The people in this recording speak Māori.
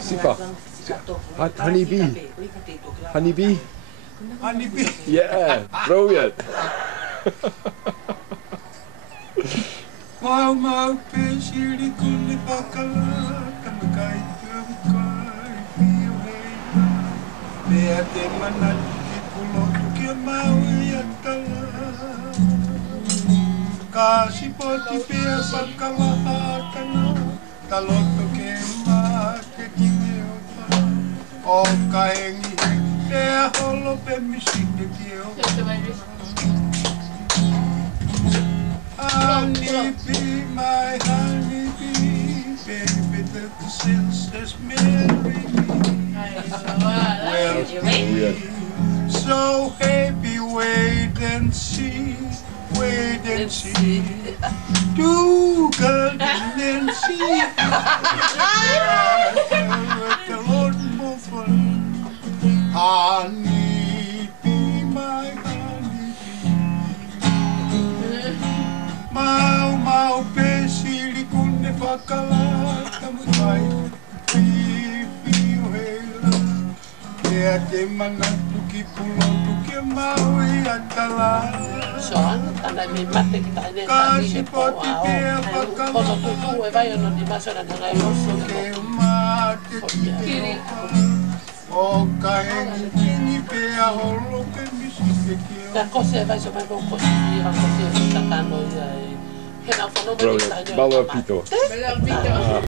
Sifa. Honeybee. Honeybee. Honeybee. Yeah, brilliant. Mau mau pesiri kuni pakala tamakai tamakai fio heila. Mea te manatu ki pulo ki mau iatala. Kasi poti pia pakala hatana. Taloto ke ma ke kime opa. O kaengi pea holo pe misike ki opa. Honeybee, my honeybee, baby, that the sisters marry me. Well, be so happy, wait and see, wait and see. Do good and see. The Lord will find. Honeybee, my Mau mau pesiri kune whakala tamukai Whiwhi heila Mea te manatu ki pulotu ki mau I atala Soan, tana me mate ki taine Kasi poti pea whakala Kono tuku e vai ono di masona nanga e oso Ke mate ki te opa O kaengi kingi pea holo pe misike ki opa Ka kose e vai so mai kong kosi i a kose e kakano i a e Hena whanau Brilliant. Bala Pito.